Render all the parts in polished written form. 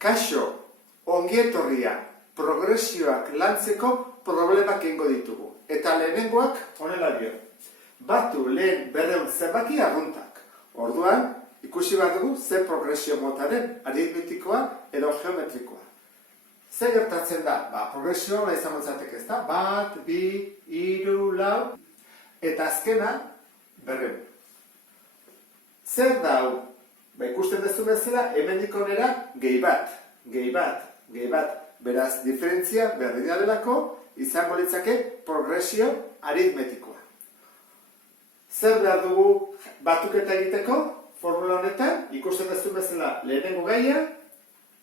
kaixo, ongietorria, progresioak lantzeko problemak egingo ditugu. Eta lehenengoak honela dio. Batu lehen 200 zenbaki arruntak. Orduan, ikusi bat dugu ze progresio motaren, aritmetikoa edo geometrikoa. Zer gertatzen da? Progresio hori izan motzateke ez da? 1, 2, 3, 4, eta azkena 200. Zer da hau? Ikusten duzu bezala, hemendik honera gehi bat. Beraz, diferentzia berdina delako, izango litzake progresio aritmetikoa. Zer behar dugu batuketa egiteko? Formula honetan, ikusten duzu bezala lehenengo gaia,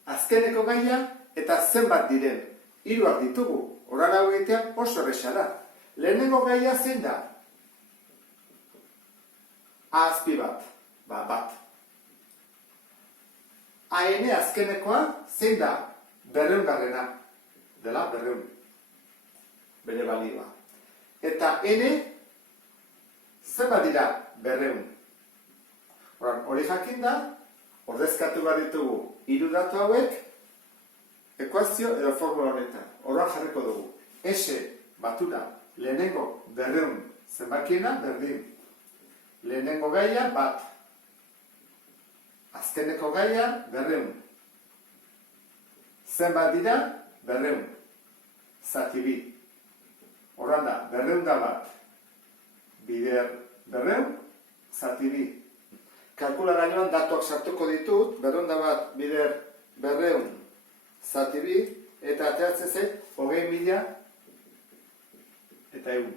azkeneko gaia, eta zenbat diren. 3 ditugu, horara hau egitea oso erresa da. Lehenengo gaia zein da? A azpi bat, bat. AN azkenekoa zein da? 200 garrena, dela 200, bere balioa. Eta N, zenbat dira 200. Hori jakin da, ordezkatu bat ditugu 3 datu hauek, ekuazio edo formula honetan. Horran jarriko dugu. S batura lehenengo 200 zenbakiena berdin. Lehenengo gaia bat. Azkeneko gaia 200. Zenbat dira? 200. Zati bi. Horran da, 200 da bat. Bider 200, zati bi. Kalkularailuan datuak sartuko ditut, 200 da bat, bider 200, zati bi, eta ateratzen zen, 20.000 eta 100.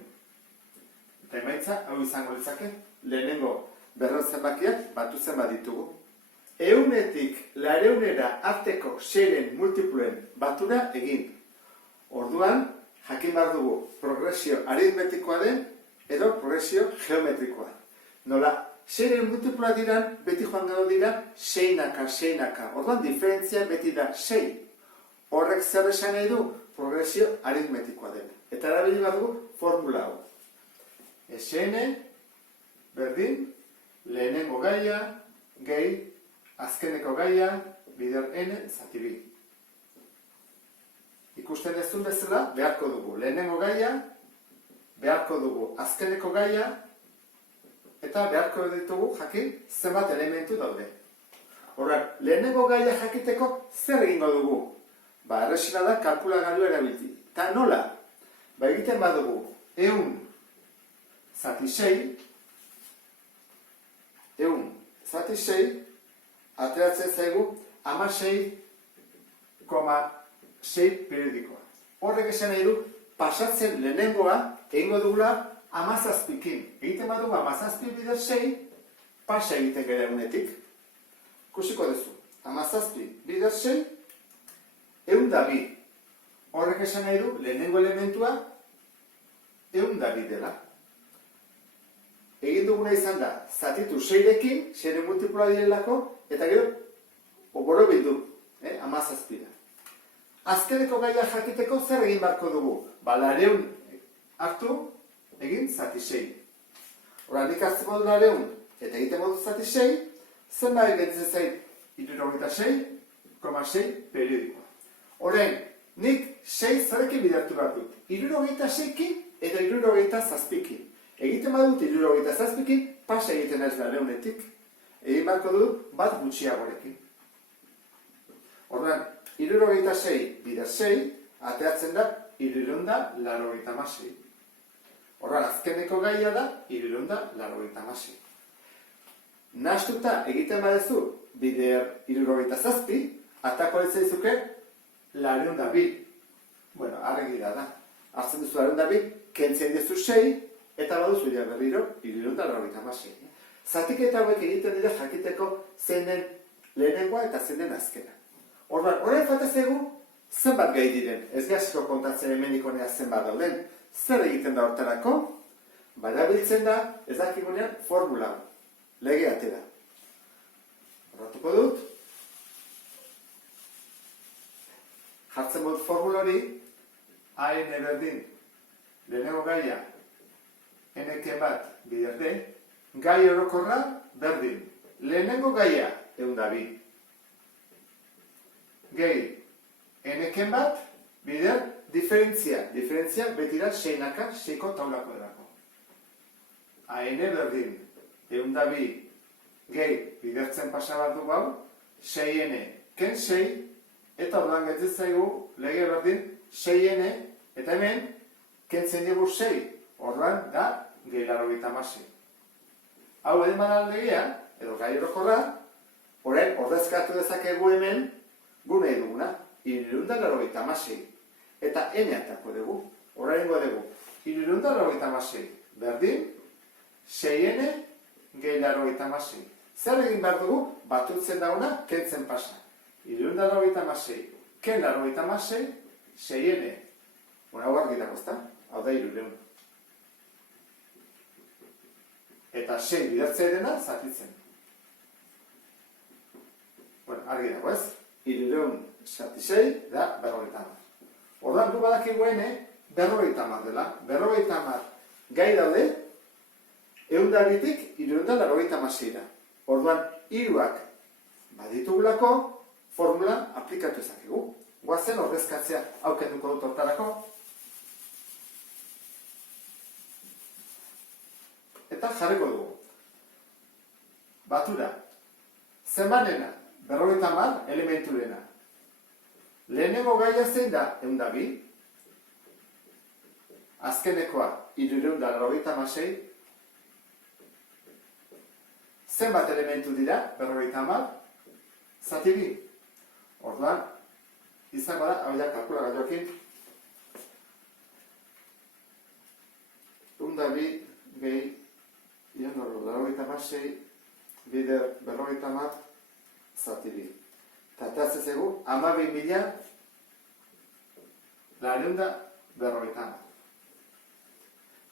Eta emaitza, hau izango litzake, lehenengo 200 zenbakiak batu zenbat ditugu. 100-etik 200-era arteko 6-ren multiploen batura egin. Orduan, jakin behar dugu progresio aritmetikoa den edo progresio geometrikoa. Nola, 6-ren multiploa diran, beti joan gero dira 6-naka. Orduan, diferentzia beti da 6. Horrek zer esan nahi du progresio aritmetikoa den. Eta erabili behar dugu formula hau. Sn berdin, lehenengo gaia, gehi, azkeneko gaia, bider n, zati bi. Ikusten ez duen bezala, beharko dugu lehenengo gaia, beharko dugu azkeneko gaia, eta beharko ditugu jakin zenbat elementu daude. Horren, lehenengo gaia jakiteko zer egingo dugu? Erresina da kalkulagailu erabilti. Eta nola? Egiten badugu 100 zati 6, 100 zati 6, ateratzen zaigu 16,6 periodikoa. Horrek esan nahi du, pasatzen lehenengoa egingo dugula 17kin. Egiten badugu 17 bider 6, pasa egiten gara egunetik. Kusiko duzu, 17 bider 6, 102. Horrek esan nahi du, lehenengo elementua 102 dela. Egin duguna izan da, zatitu 6-rekin, 6-ren multiploa direlako, eta gero, oboro bildu, 17. Azkeneko gaia jakiteko zer egin barko dugu? 200 hartu, egin zati 6. Hora, nik hartzeko du 200, eta egiten modu zati 6, zenbait genitzen zait, 76,6 periodikoa. Horren, nik 6 zarekin bidertu bat dut. 76kin eta 77kin. Egiten badut 77kin, pasa egiten ez 200-etik. Egin barko dut bat gutxiagorekin. Orduan, 76 bider 6, ateratzen da 386. Orduan, azkeneko gaia da 386. Nahastuta egiten badezu bider 387, atako ditzaizuke 202. Bueno, argi da. Hartzen duzu 202, kentzen duzu 6, eta baduzu dira berriro 386. Zatiketa hauek egiten dira jakiteko zein den lehenengoa eta zein den azkena. Orduan, horrein falta zaigu, zenbat gai diren. Ez gaziko kontatzen hemenik honea zenbat dauden. Zer egiten da hortarako? Badabiltzen da, ez dakigunean, formula. Lege atera. Horratuko dut. Jartzen dut formula hori, AN berdin, lehenengo gaia, NK bat bider D, gai orokorra berdin. Lehenengo gaia 102. gehi n-eken bat, bider, diferentzia. Diferentzia betira seinaka, seiko taulako erako. AN berdin, 102 gehi bidertzen pasa bat dugu hau, 6n, ken 6, eta orduan getzen zaigu lege berdin 6n, eta hemen kentzen dugu 6, orduan da gehi 96. Hau edin badan legea, edo gai orokorra, orain ordezkatu dezakegu hemen gu nahi duguna, 396. Eta n-atako dugu, oraingo dugu, 396 berdin, 6n gehi 96. Zer egin behar dugu? Batutzen dauna, kentzen pasa. 396, ken 96, 6n. Hau argi dago, ezta? Hau da 300. Eta 6 bidertzea dena, zatitzen. Argi dago, ez? 300 zati 6 da 50. Orduan gu badakigu ene, 50 dela. 50 gai daude, 102tik 396 da. Orduan, hiruak baditugulako, formula aplikatu ezakegu. Goazen ordezkatzea aukenduko dut hortarako. Eta jarriko dugu. Batura. Zenbanena, 50 elementurena. Lehenengo gaia zein da 102. Azkenekoa 396. Zenbat elementu dira, 50, zati 2. Orduan, izango da, hau da, kalkula gaiokin. 102 gehi 396 bider 50 zati 2. Eta atatzen zegu, 12.000 450.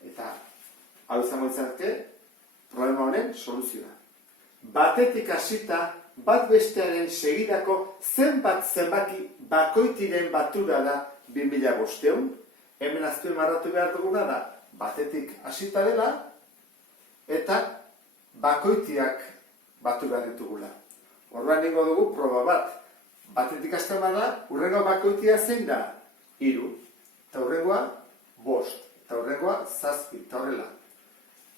Eta, hau izango izateke, problema honen soluzioa. Batetik hasita, bat bestearen segidako zenbaki bakoitiren batura da 2500. Hemen aztuen marratu behar duguna da, batetik hasita dela, eta bakoitiak batu behar ditugula. Orduan ningo dugu proba bat. Batetik hasten bada, urrengoa bakoitia zein da? 3. Eta urrengoa 5. Eta urrengoa 7. Eta horrela.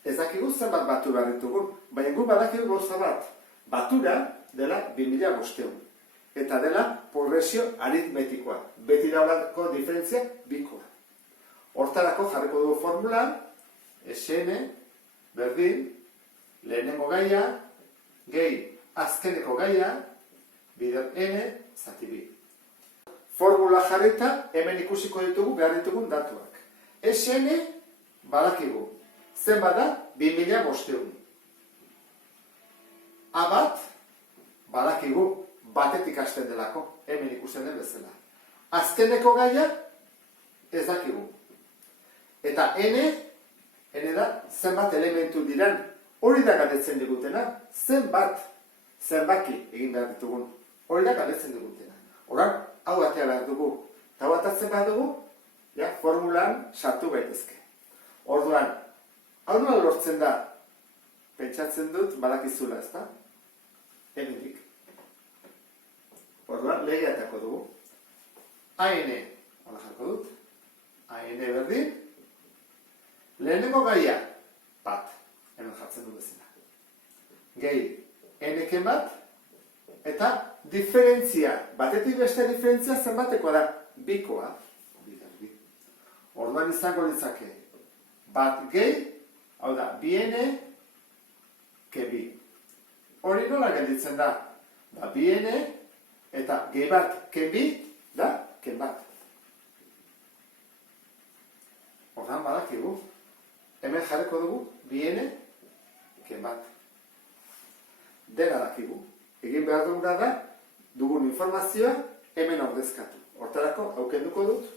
Ez dakigu zenbat batu behar ditugun, baina gu badakigu gauza bat. Batura dela 2500. Eta dela progresio aritmetikoa. Beti daulako diferentzia bikoa. Hortarako jarriko dugu formula, Sn berdin, lehenengo gaia, gehi azkeneko gaia, bider n, zati 2. Formula jarrita, hemen ikusiko ditugu, behar ditugun datuak. Sn, badakigu. Zenbat da? 2500. A bat, badakigu, batetik hasten delako, hemen ikusten den bezala. Azkeneko gaia, ez dakigu. Eta n da, zenbat elementu diran, hori da galdetzen digutena, zenbaki egin behar ditugun. Hori da galdetzen digutena. Horan, hau atea behar dugu. Eta hau atatzen behar dugu, formulan sartu gaitezke. Orduan, hau nola lortzen da, pentsatzen dut, badakizula, ezta? Hemendik. Orduan, legeatako dugu. AN, hola jarko dut, AN berdin, lehenengo gaia, bat, hemen jartzen du bezala. Gehi, n-eken bat, eta diferentzia, batetik beste diferentzia zenbatekoa da, bikoa, orduan izango ditzake, bat gehi, hau da, biene, ke bi. Hori nola gelditzen da, biene, eta gehi bat, ke bi, da, ken bat. Orduan badakigu, hemen jarriko dugu, biene, ken bat. Dena dakigu. Egin behar duguna da, dugun informazioa hemen ordezkatu. Hortarako, aukenduko dut,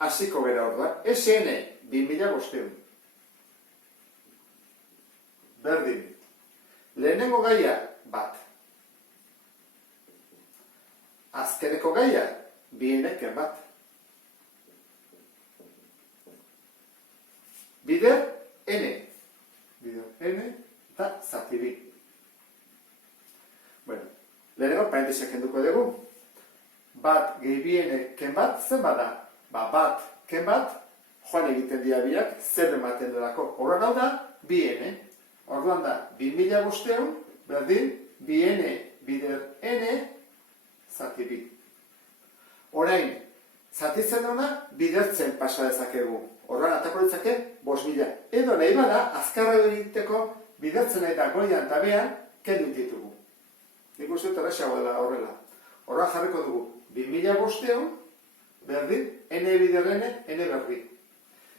hasiko gara orduan. Sn, 2500. Berdin. Lehenengo gaia, bat. Azkeneko gaia, bieneken bat. Bider, n. Bider, n, eta zati 2. Bueno, lehenengo parentesiak kenduko dugu. bat gehi biene ken bat, zenbat da? Bat ken bat, joan egiten dira biak, zer ematen delako. Horren hau da, biene. Orduan da, 2500 berdin, biene bider ene, zati bi. Orain, zatitzen duna, bidertzen pasa dezakegu. Orduan, atako ditzake, 5.000. Edo nahi bada, azkarra egiteko, bidertzen nahi da goian eta behan, kendu ditugu. Nik uste dut errexago dela horrela. Orduan jarriko dugu, 2500 berdin, ene biderrene, ene berri.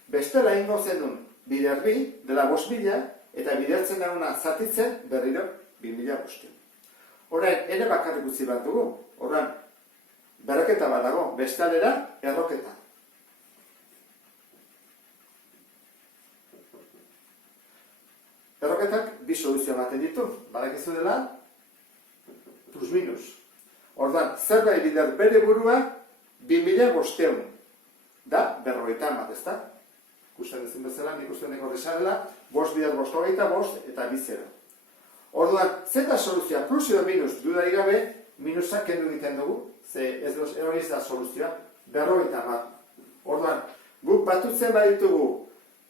Bestela ingo zenun, bider bi, dela 5.000, eta bidertzen daguna zatitzen, berriro, 2500. Orain, ene bakarrik utzi bat dugu. Orduan, berroketa bat dago, bestalera, erroketa. Erroketak bi soluzio ematen ditu. Badakizu dela, plus minus. Orduan, zer da bider bere burua, 2500. Da, 50 ez da? Ikusten ezin bezala, nik uste neko desarela, 5 bider 5 eta 2 0. Orduan, zeta soluzioa, plus edo minus, dudarik gabe, minusak kendu egiten dugu, ze ez hori da soluzioa, 50. Orduan, guk batutzen baditugu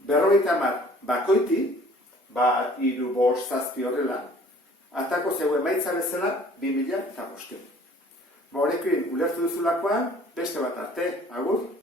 50 bakoiti, 3, 5, 7 horrela, atako zegoen emaitza bezala 2500. Horekin, ulertu duzulakoan, beste bat arte, agur.